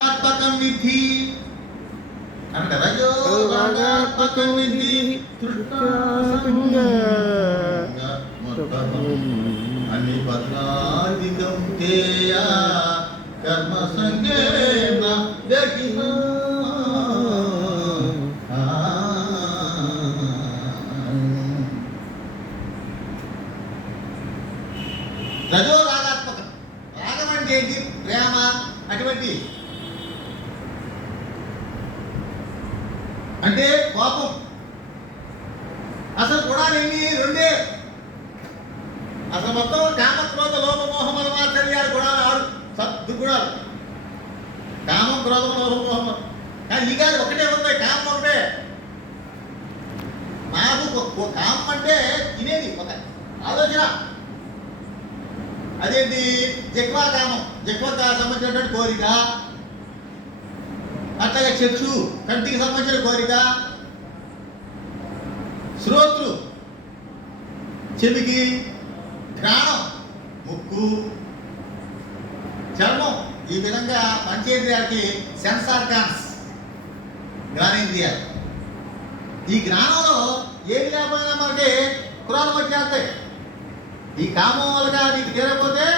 రాగాత్మకం విధి అంటే రజో రాగాత్మకం విధి అని పద్నాదికం తేయ కర్మ సంగేన దహిన రజో రాగాత్మకం. రాగం అంటే ఏంటి? ప్రేమ అటువంటి అంటే కోపం. అసలు గుణాలు ఎన్ని? రెండే. అసలు మొత్తం కామక్రోధ లోభ మోహముల మాత్సర్యాలు గుణాలు 6 దుర్గుణాలు. కామం క్రోధం లోభం మోహం. కానీ ఈ కాదు ఒకటే ఉంది, కామం ఒకటే. నాకు కామం అంటే తినేది ఒక ఆలోచన. అదేంటి? జగ్వా కామం, జగ్వకు సంబంధించినటువంటి కోరిక. అట్లాగే చక్షు, కంటికి సంబంధించిన కోరిక. శ్రోత్రు, చెవికి. ఘ్రాణం, ముక్కు. చర్మం. ఈ విధంగా పంచేంద్రియాలకి సెన్స్ ఆర్గాన్స్, జ్ఞానేంద్రియాలు. ఈ జ్ఞానంలో ఏమి లేకపోయినా మనకి క్రోధం వచ్చేస్తాయి. ఈ కామం వల్ల నీకు తీరకపోతే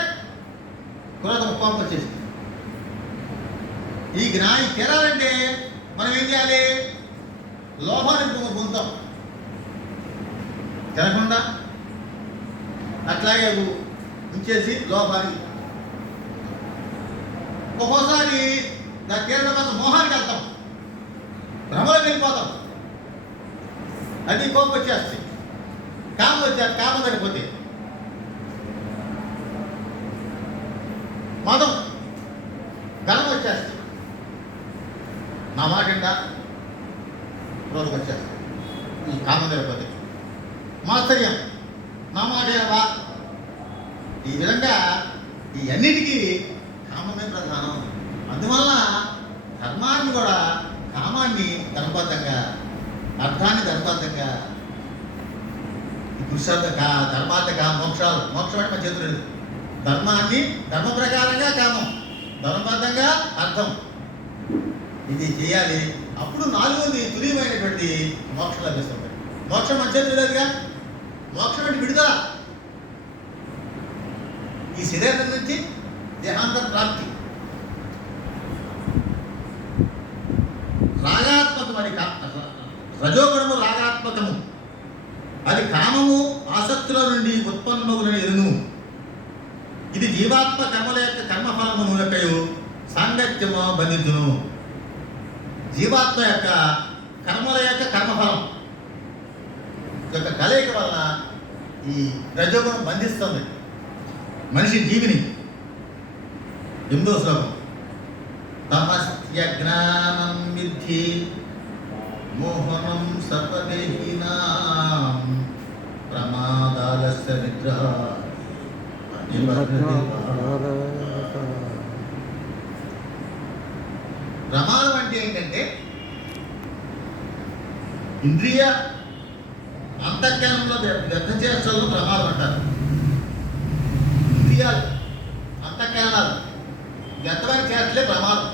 క్రోధం కోపం వచ్చేసింది. ఈ జ్ఞాని తీరాలంటే మనం ఏం చేయాలి? లోభాన్ని పొందుతాం తినకుండా. అట్లాగే ఉంచేసి లోభాన్ని. ఒక్కోసారి దాని తీరడం వల్ల మోహానికి వెళ్తాం, భ్రమలోకి వెళ్ళిపోతాం. అది కోపం వచ్చేస్తుంది. కామం వచ్చేది, కామం సరిపోతే మదం, గర్వం వచ్చేస్తుంది. నా మాట ఏంటా? క్రోధం వచ్చేస్తుంది. ఈ కామం సరిపోతే మాత్సర్యం, నా మాట ఏవా. ఈ విధంగా ఈ అన్నిటికీ కామమే ప్రధానం. అందువల్ల ధర్మాన్ని కూడా కామాన్ని ధర్మబద్ధంగా, అర్థాన్ని ధర్మబద్ధంగా, పురుషార్థ ధర్మార్థ మోక్షాలు. మోక్షం అంటే మన చేతులు లేదు. ధర్మాన్ని ధర్మ ప్రకారంగా కామం, ధర్మబద్ధంగా అర్థం, ఇది చేయాలి. అప్పుడు 4వది తురీయమైనటువంటి మోక్షం లభిస్తుంది. మోక్షం మన చేతులు లేదుగా. మోక్షం అంటే విడుదల. ఈ శరీరం నుంచి దేహాంతర ప్రాప్తి. రాగాత్మకం. అది రజోగుణము రాగాత్మకము. అది కామము ఆసక్తుల నుండి ఉత్పన్నమగున ఎరును. ఇది జీవాత్మ కర్మల యొక్క కర్మఫలము యొక్కయు సాంగత్యము బంధించును. జీవాత్మ యొక్క కర్మల యొక్క కర్మఫలం యొక్క కలయిక వలన ఈ రజోగుణం బంధిస్తుంది మనిషి జీవిని. 8వ శ్లోకం. తమస్య జ్ఞానం విద్ధి మోహనం సర్వదేహినాం ప్రమాదాలస్య నిద్ర. ప్రమాదం అంటే ఏంటంటే ఇంద్రియ అంతఃకరణంలో వ్యర్థ చేష్టలు ప్రమాదం అంటారు. ఇంద్రియాలు, అంతఃకరణాలు వ్యర్థమైన చేష్టలే ప్రమాదం.